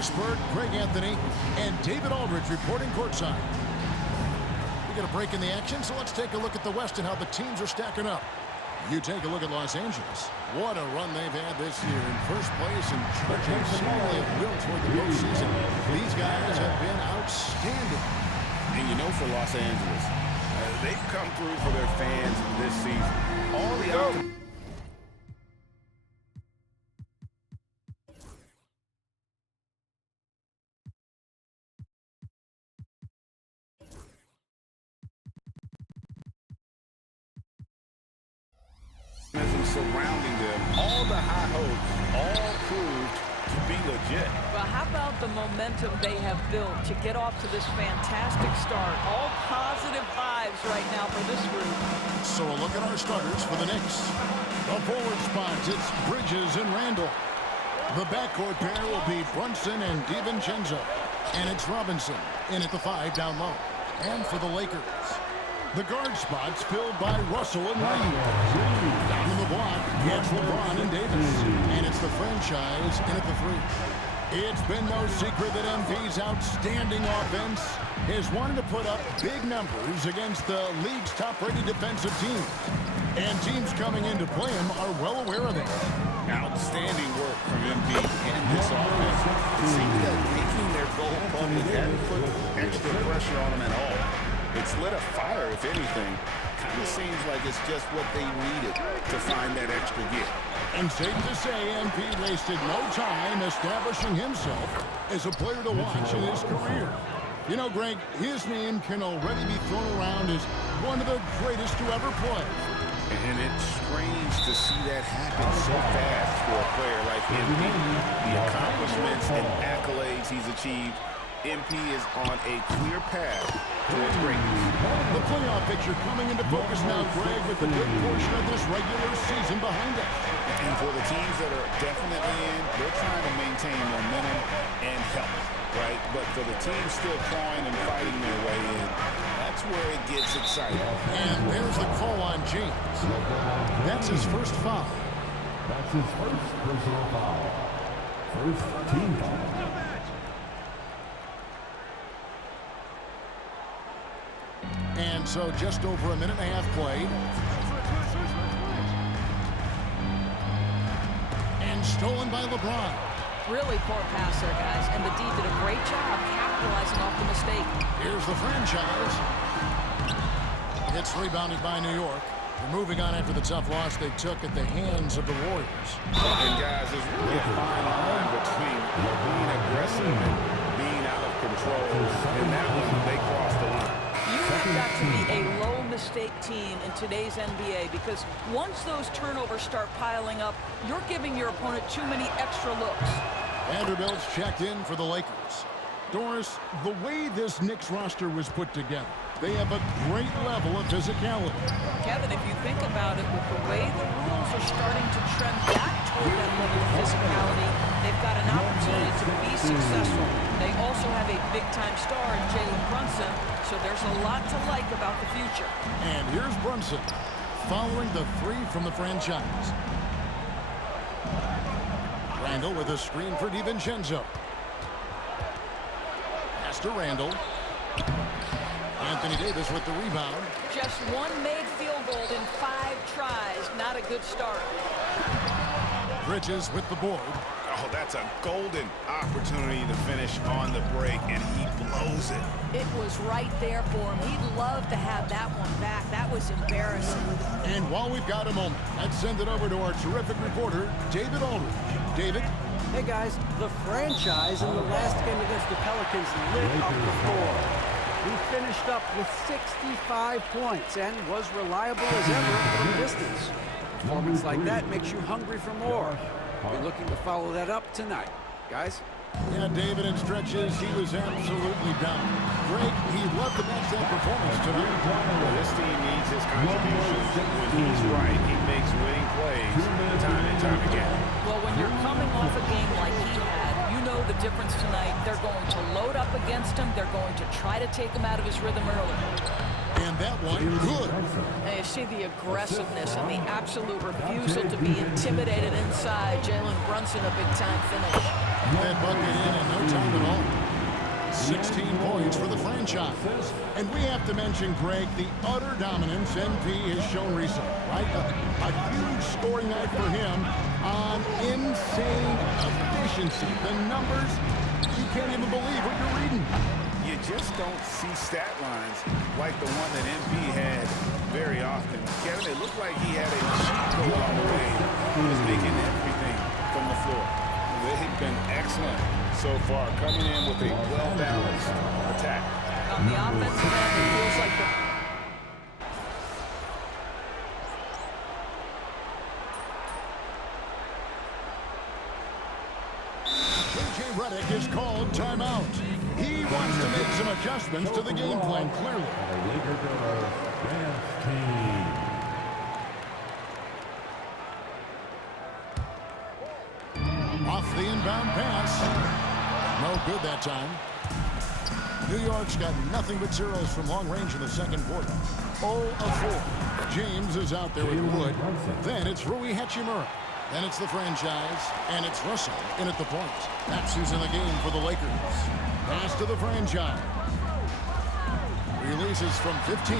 Harrisburg, Greg Anthony, and David Aldridge reporting courtside. We got a break in the action, so let's take a look at the West and how the teams are stacking up. You take a look at Los Angeles. What a run they've had this year in first place and charging seemingly at will toward the postseason. These guys have been outstanding. And you know, for Los Angeles, they've come through for their fans this season. All the optimism. Surrounding them, all the high hopes, all proved to be legit. Well, how about the momentum they have built to get off to this fantastic start? All positive vibes right now for this group. So a look at our starters for the Knicks. The forward spots, it's Bridges and Randall. The backcourt pair will be Brunson and DiVincenzo. And it's Robinson in at the 5 down low. And for the Lakers, the guard spots filled by Russell and Reed. Down in the block, it's LeBron and Davis. And it's the franchise in at the 3. It's been no secret that MP's outstanding offense has wanted to put up big numbers against the league's top-rated defensive teams. And teams coming in to play him are well aware of that. Outstanding work from MP and this offense. It seems that making their goal public hadn't put extra pressure on them at all. It's lit a fire, if anything. Kind of seems like it's just what they needed to find that extra get. And safe to say, MP wasted no time establishing himself as a player to watch in his career. You know, Greg, his name can already be thrown around as one of the greatest to ever play. And it's strange to see that happen so fast for a player like MP. The accomplishments and accolades he's achieved, MP is on a clear path towards greatness. The playoff picture coming into focus now, Greg, with the big portion of this regular season behind us. And for the teams that are definitely in, they're trying to maintain momentum and health, right? But for the teams still clawing and fighting their way in, that's where it gets exciting. And there's the call on James. That's his first foul. That's his first personal foul. First team foul. And so just over a minute and a half played. And stolen by LeBron. Really poor pass there, guys. And the D did a great job capitalizing off the mistake. Here's the franchise. It's rebounded by New York. They're moving on after the tough loss they took at the hands of the Warriors. And guys, there's really a fine line between being aggressive and being out of control. And that one, they crossed the line. You have got to be a low-mistake team in today's NBA because once those turnovers start piling up, you're giving your opponent too many extra looks. Vanderbilt's checked in for the Lakers. Doris, the way this Knicks roster was put together, they have a great level of physicality. Kevin, if you think about it, with the way the rules are starting to trend back toward that level of physicality, they've got an opportunity to be successful. They also have a big-time star in Jalen Brunson, so there's a lot to like about the future. And here's Brunson, following the 3 from the franchise. Randall with a screen for DiVincenzo. Pass to Randall. Anthony Davis with the rebound. Just one made field goal in 5 tries. Not a good start. Bridges with the board. Oh, that's a golden opportunity to finish on the break, and he blows it. It was right there for him. He'd love to have that one back. That was embarrassing. And while we've got a moment, let's send it over to our terrific reporter, David Aldridge. David? Hey, guys. The franchise in the last game against the Pelicans lit up the floor. He finished up with 65 points and was reliable as ever from distance. Performance like that makes you hungry for more. We're looking to follow that up tonight. Guys? Yeah, David, in stretches, he was absolutely down. Greg, he loved to match that performance tonight. Well, this team needs his contributions. When he's right, he makes winning plays time and time again. Well, when you're coming off a game like he had, you know the difference tonight. They're going to load up against him. They're going to try to take him out of his rhythm early. And that one, good. And you see the aggressiveness and the absolute refusal to be intimidated inside. Jalen Brunson, a big-time finish. that bucket in no time at all. 16 points for the franchise. And we have to mention, Greg, the utter dominance NP has shown recently, right? A huge scoring night for him on insane efficiency. The numbers, you can't even believe what you're reading. You just don't see stat lines like the one that NP had very often. Kevin, it looked like he had a cheat code on the way. He was making everything from the floor. They've been excellent so far, coming in with a well-balanced attack. On the offensive end, it feels like the J.J. Redick is called timeout. He wants to make some adjustments to the game plan, clearly. Off the inbound pass. No good that time. New York's got nothing but zeros from long range in the second quarter. 0 of 4. James is out there with Wood. Then it's Rui Hachimura. Then it's the franchise, and it's Russell in at the point. That's who's in the game for the Lakers. Pass to the franchise. Releases from 15.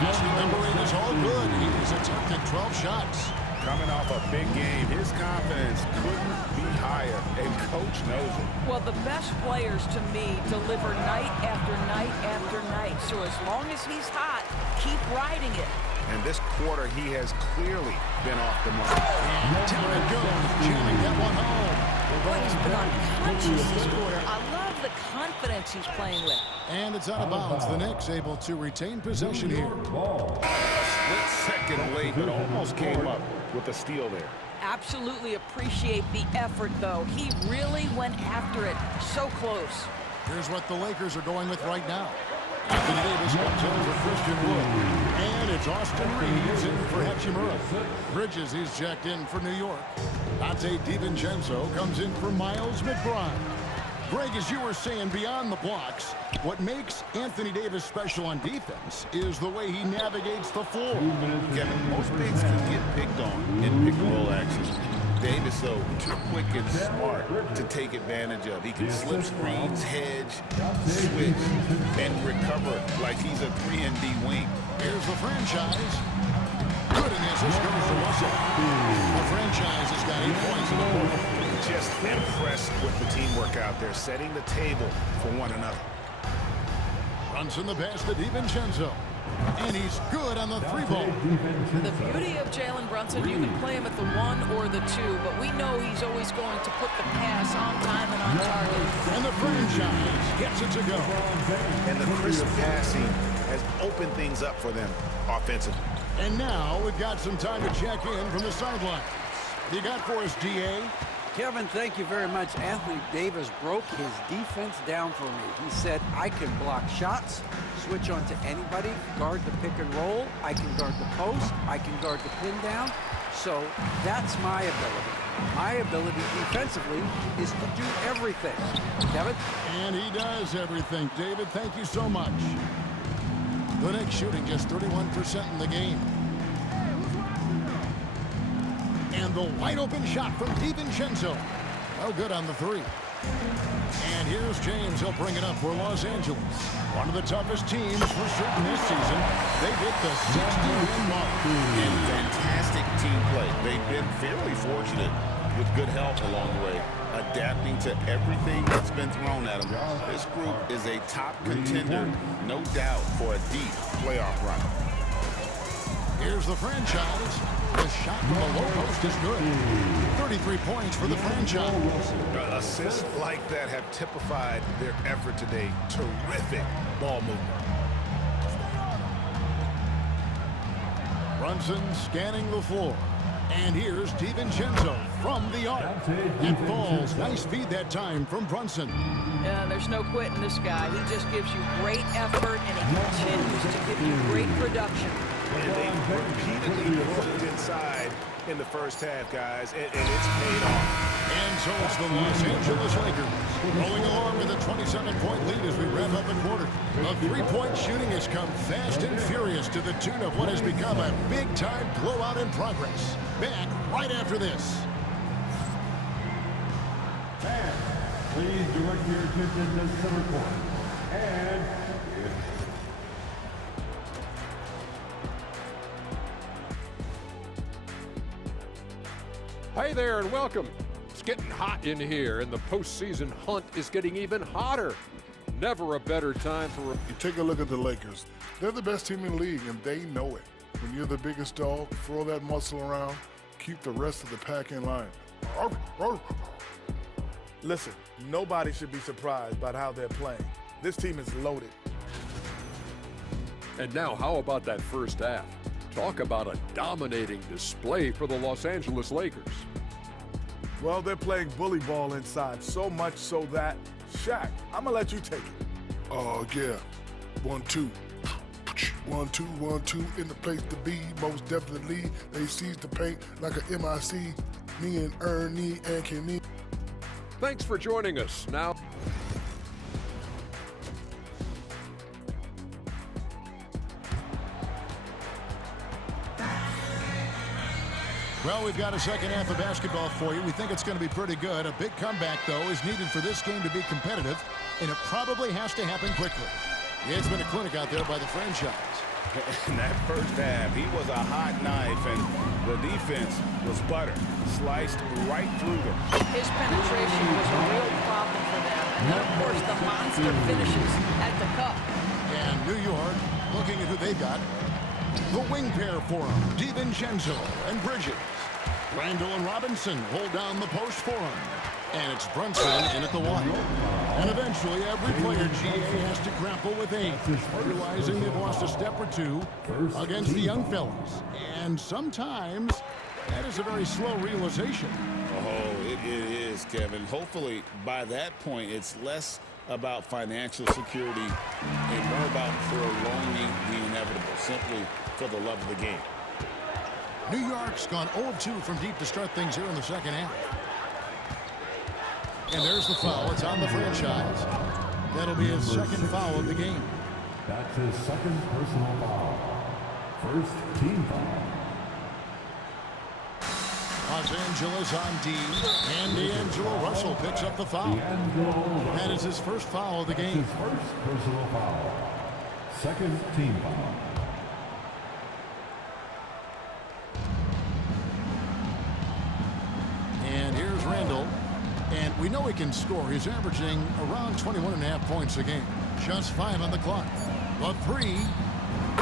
Passing number 8 is all good. He's attempted 12 shots. Coming off a big game, his confidence couldn't be higher, and coach knows it. Well, the best players, to me, deliver night after night after night. So as long as he's hot, keep riding it. And this quarter, he has clearly been off the mark. And down it goes, jamming that one home. Boy, he's been unconscious this quarter. I love the confidence he's playing with. And it's out of bounds. The Knicks able to retain possession here. Split second late, but almost came up with a steal there. Absolutely appreciate the effort, though. He really went after it. So close. Here's what the Lakers are going with right now. Anthony Davis comes in for Christian Wood. And it's Austin Reeves in for Hachimura. Bridges, he's checked in for New York. Dante DiVincenzo comes in for Miles McBride. Greg, as you were saying, beyond the blocks, what makes Anthony Davis special on defense is the way he navigates the floor. Kevin, most bigs can get picked on in pick-and-roll action. Davis, though, too quick and smart to take advantage of. He can slip screens, hedge, switch, and recover like he's a 3-and-D wing. Here's the franchise. Good in this. This goes to Russell. The franchise has got 8 points in the quarter. Just impressed with the teamwork out there, setting the table for one another. Brunson the pass to DiVincenzo. And he's good on the 3-ball. The beauty of Jalen Brunson, you can play him at the 1 or the 2, but we know he's always going to put the pass on time and on target. And the franchise gets it to go. And the crisp passing has opened things up for them offensively. And now we've got some time to check in from the sidelines. What you got for us, DA? Kevin, thank you very much. Anthony Davis broke his defense down for me. He said, I can block shots, switch on to anybody, guard the pick and roll, I can guard the post, I can guard the pin down. So that's my ability. My ability defensively is to do everything. Kevin? And he does everything. David, thank you so much. The Knicks shooting just 31% in the game. And the wide open shot from DiVincenzo. No good on the 3. And here's James. He'll bring it up for Los Angeles. One of the toughest teams for certain this season. They've hit the 60-win mark. And fantastic team play. They've been fairly fortunate with good help along the way, adapting to everything that's been thrown at them. This group is a top contender, no doubt, for a deep playoff run. Here's the franchise. The shot from the low post is good. 33 points for the franchise. Assists like that have typified their effort today. Terrific ball movement. Brunson scanning the floor. And here's DiVincenzo from the arc. It falls. Nice feed that time from Brunson. Yeah, there's no quitting this guy. He just gives you great effort, and he continues to give you great production. And they repeatedly worked inside in the first half, guys, and it's paid off. And so it's the Los Angeles Lakers rolling along with a 27-point lead as we wrap up the quarter. The three-point shooting has come fast and furious to the tune of what has become a big-time blowout in progress. Back right after this. your attention to center court. And Hey there and welcome. It's getting hot in here and the postseason hunt is getting even hotter. Never a better time for You take a look at the Lakers. They're the best team in the league, and they know it. When you're the biggest dog, throw that muscle around, keep the rest of the pack in line. Listen, nobody should be surprised by how they're playing. This team is loaded. And now how about that first half? Talk about a dominating display for the Los Angeles Lakers. Well, they're playing bully ball inside, so much so that, Shaq, I'm gonna let you take it. Oh, yeah. 1-2. 1-2, 1-2 in the place to be. Most definitely, they seize the paint like a MIC. Me and Ernie and Kenny. Thanks for joining us. Now, Well, we've got a second half of basketball for you. We think it's going to be pretty good. A big comeback, though, is needed for this game to be competitive, and it probably has to happen quickly. It's been a clinic out there by the franchise. In that first half, he was a hot knife, and the defense was butter. Sliced right through them. His penetration was a real problem for them. And then, of course, the monster finishes at the cup. And New York, looking at who they've got, the wing pair for him, DiVincenzo and Bridges. Randall and Robinson hold down the post for him. And it's Brunson in at the one. And eventually, every player GA has to grapple with age, realizing they've lost a step or two against the young fellas. And sometimes, that is a very slow realization. Oh, it is, Kevin. Hopefully, by that point, it's less about financial security and more about prolonging the inevitable, simply for the love of the game. New York's gone 0-2 from deep to start things here in the second half. And there's the foul. It's on the franchise. That'll be his second foul of the game. that's his second personal foul. First team foul. Los Angeles on D, and D'Angelo Russell picks up the foul. That is his first foul of the game. His first personal foul. Second team foul. And here's Randall. And we know he can score. He's averaging around 21.5 points a game. Just 5 on the clock. A 3.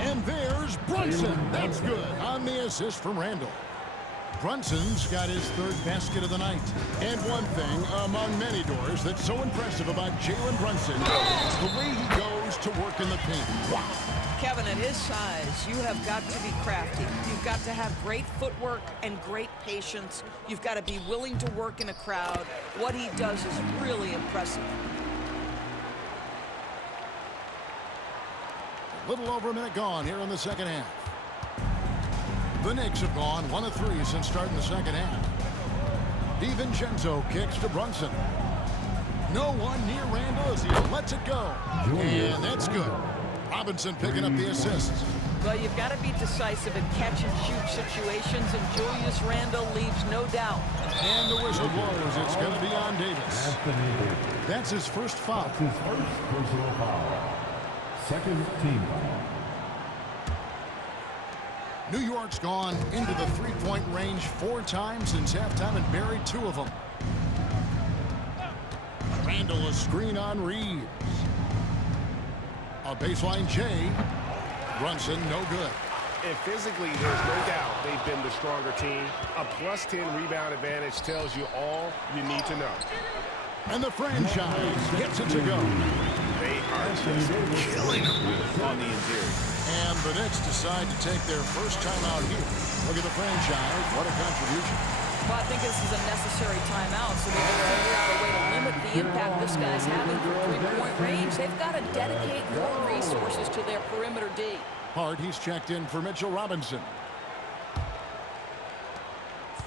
And there's Brunson. That's good on the assist from Randall. Brunson's got his third basket of the night. And one thing among many doors that's so impressive about Jalen Brunson, the way he goes to work in the paint. Wow. Kevin, at his size, you have got to be crafty. You've got to have great footwork and great patience. You've got to be willing to work in a crowd. What he does is really impressive. A little over a minute gone here in the second half. The Knicks have gone 1 of 3 since starting the second half. DiVincenzo kicks to Brunson. No one near Randall as he lets it go. And that's good. Robinson picking up the assists. Well, you've got to be decisive in catch-and-shoot situations, and Julius Randle leaves no doubt. And the whistle blows. It's going to be on Davis. That's his first foul. That's his first personal foul. Second team foul. New York's gone into the three-point range 4 times since halftime and buried 2 of them. Randall a screen on Reeves. A baseline J. Brunson no good. And physically, there's no doubt they've been the stronger team. A plus 10 rebound advantage tells you all you need to know. And the franchise gets it to go. They are just killing them on the interior. And the Knicks decide to take their first time out here. Look at the franchise. What a contribution. Well, I think this is a necessary timeout, so they can figure out a way to limit the impact this guy's having from three-point range. They've got to dedicate more resources to their perimeter D. Hart, he's checked in for Mitchell Robinson.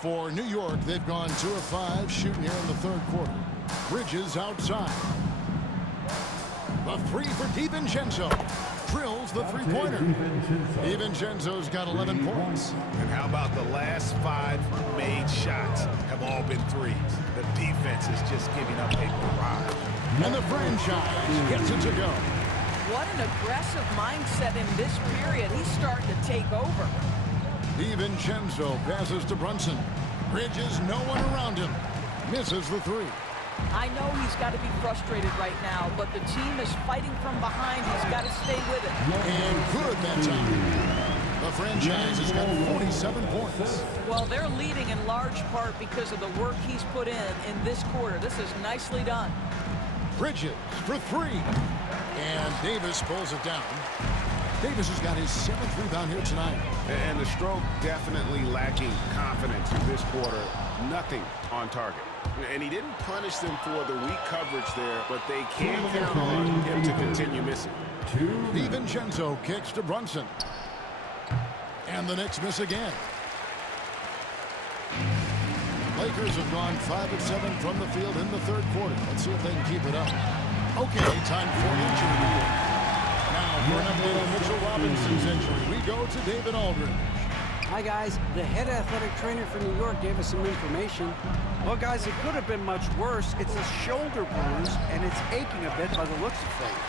For New York, they've gone 2 of 5 shooting here in the third quarter. Bridges outside. The 3 for DiVincenzo. Drills the three-pointer. DiVincenzo's got 11 points. And how about the last 5 made shots have all been threes? The defense is just giving up a barrage. And the franchise gets it to go. What an aggressive mindset in this period. He's starting to take over. DiVincenzo passes to Brunson. Bridges, no one around him. Misses the three. I know he's got to be frustrated right now, but the team is fighting from behind. He's got to stay with it. And good that time. The franchise has got 47 points. Well, they're leading in large part because of the work he's put in this quarter. This is nicely done. Bridges for three. And Davis pulls it down. Davis has got his 7th rebound here tonight. And the stroke definitely lacking confidence in this quarter. Nothing on target. And he didn't punish them for the weak coverage there, but they can count on him to continue missing. DiVincenzo kicks to Brunson. And the Knicks miss again. Lakers have gone 5 of 7 from the field in the third quarter. Let's see if they can keep it up. Okay, time for injury report. Now for an update on Mitchell Robinson's injury, we go to David Aldridge. Hi, guys. The head athletic trainer for New York gave us some information. Well, guys, it could have been much worse. It's a shoulder bruise, and it's aching a bit by the looks of things.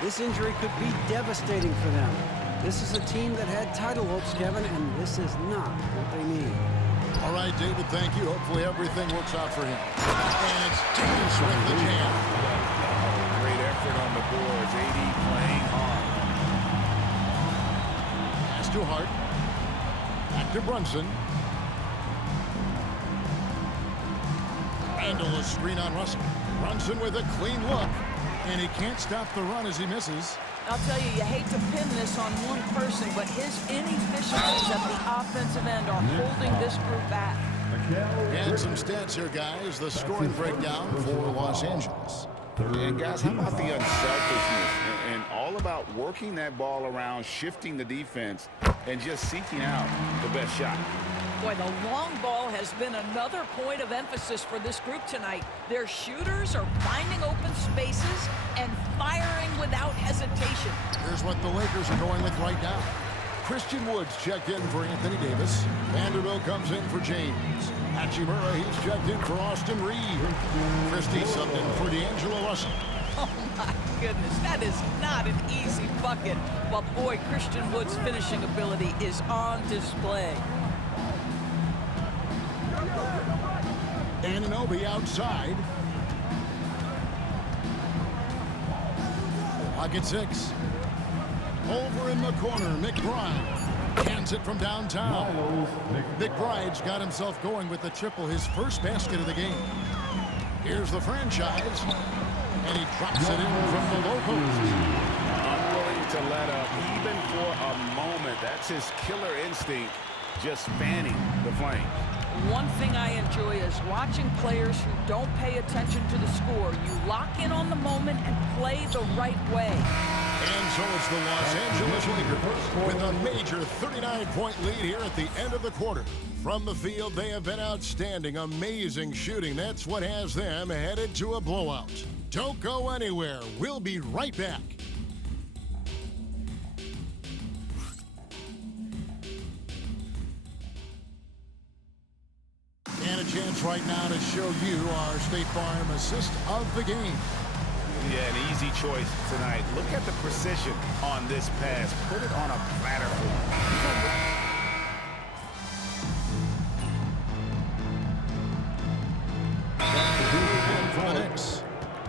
This injury could be devastating for them. This is a team that had title hopes, Kevin, and this is not what they need. All right, David, thank you. Hopefully everything works out for him. And it's Davis with the jam. Great effort on the boards. AD playing hard. Pass to Hart. Back to Brunson. Randall a screen on Russell. Brunson with a clean look. And he can't stop the run as he misses. I'll tell you, you hate to pin this on one person, but his inefficiencies at the offensive end are holding this group back. And some stats here, guys. The scoring breakdown for Los Angeles. And guys, how about the unselfishness and all about working that ball around, shifting the defense, and just seeking out the best shot. Boy, the long ball has been another point of emphasis for this group tonight. Their shooters are finding open spaces and firing without hesitation. Here's what the Lakers are going with right now. Christian Woods checked in for Anthony Davis. Vanderbilt comes in for James. Hachimura, he's checked in for Austin Reed. Christie subbed in for D'Angelo Russell. Oh, my goodness. That is not an easy bucket. But, boy, Christian Wood's finishing ability is on display. Anunoby outside. Pocket 6. Over in the corner, McBride. Hands it from downtown. McBride's got himself going with the triple, his first basket of the game. Here's the franchise. And he drops it in from the low post. Unwilling to let up, even for a moment. That's his killer instinct, just fanning the flames. One thing I enjoy is watching players who don't pay attention to the score. You lock in on the moment and play the right way. And so it's the Los Angeles Lakers with a major 39-point lead here at the end of the quarter. From the field, they have been outstanding, amazing shooting. That's what has them headed to a blowout. Don't go anywhere. We'll be right back. And a chance right now to show you our State Farm assist of the game. Yeah, an easy choice tonight. Look at the precision on this pass. Put it on a platter for the Knicks.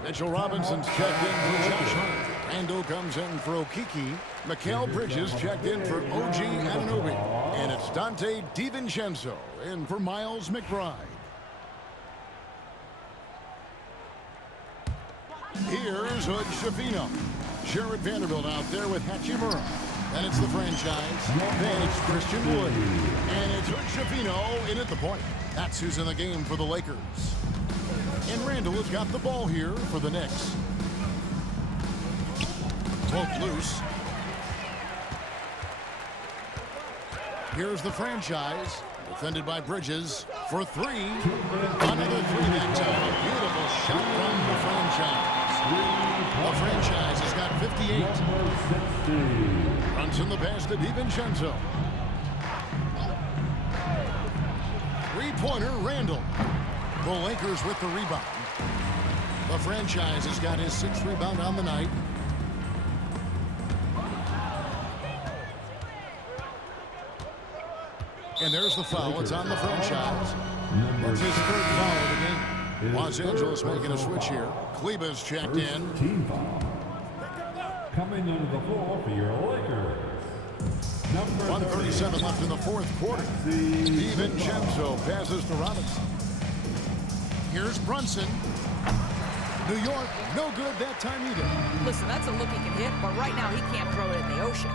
Mitchell Robinson's checked in for Josh Hart. Randall comes in for Okiki. Mikal Bridges checked in for OG Anunoby. And it's Dante DiVincenzo in for Miles McBride. Here's Hood Schifino. Jared Vanderbilt out there with Hachimura. And it's the franchise. Then it's Christian Wood. And it's Hood Schifino in at the point. That's who's in the game for the Lakers. And Randall has got the ball here for the Knicks. Poked loose. Here's the franchise. Defended by Bridges for three. Another three that time. Beautiful shot from the franchise. The franchise has got 58. Runs in the pass to DiVincenzo. Three-pointer, Randall. The Lakers with the rebound. The franchise has got his 6th rebound on the night. And there's the foul. It's on the franchise. That's his 3rd foul of the game. Los Angeles making a switch here. Kleba's checked in. Team foul. Coming under the floor for your Lakers. Number 1:37 left in the 4th quarter. DiVincenzo passes to Robinson. Here's Brunson. New York, no good that time either. Listen, that's a look he can hit, but right now he can't throw it in the ocean.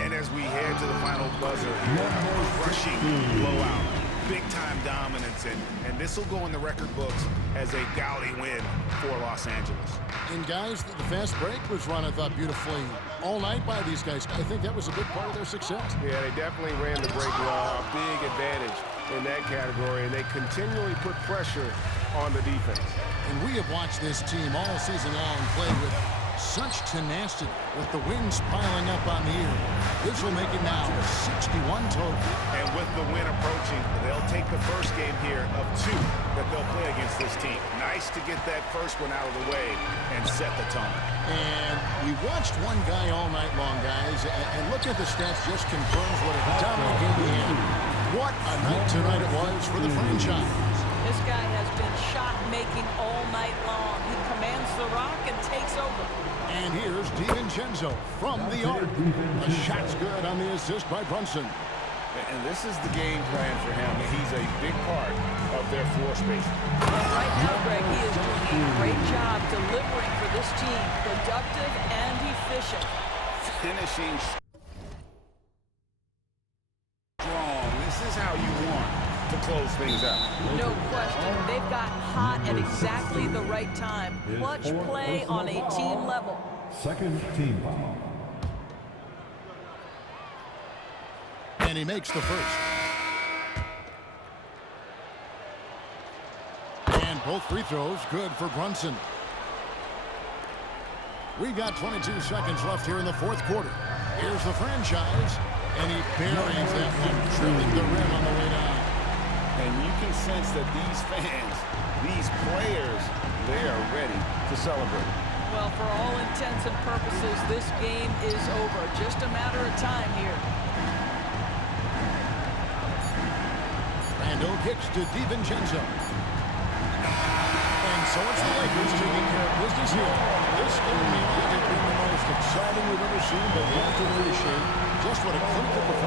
And as we head to the final buzzer, rushing blowout, big-time dominance, and this will go in the record books as a gaudy win for Los Angeles. And guys, the fast break was run, I thought, beautifully all night by these guys. I think that was a big part of their success. Yeah, they definitely ran the break well. A big advantage in that category, and they continually put pressure on the defense. And we have watched this team all season long play with such tenacity, with the wins piling up on the year. This will make it now 61 total. And with the win approaching, they'll take the first game here of 2 that they'll play against this team. Nice to get that first one out of the way and set the tone. And we watched one guy all night long, guys, and look at the stats, just confirms what a dominant game he had. What a night tonight it was for the franchise. This guy has been shot-making all night long. He commands the rock and takes over. And here's DiVincenzo from the arc. The shot's good on the assist by Brunson. And this is the game plan for him. He's a big part of their floor space. Well, right now, Greg, he is doing a great job delivering for this team. Productive and efficient. Finishing strong. This is how you want to close things out. No question. They've got hot at exactly the right time. Clutch play on a team level. 2nd team foul. And he makes the first. And both free throws good for Brunson. We got 22 seconds left here in the 4th quarter. Here's the franchise. And he buries that one, trimming the rim on the way down. And you can sense that these fans, these players, they are ready to celebrate. Well, for all intents and purposes, this game is over. Just a matter of time here. Randall kicks to DiVincenzo. And so it's the Lakers taking care of business here. This game may not have been the most exciting we've ever seen, but after the issue, just what a clinical performance.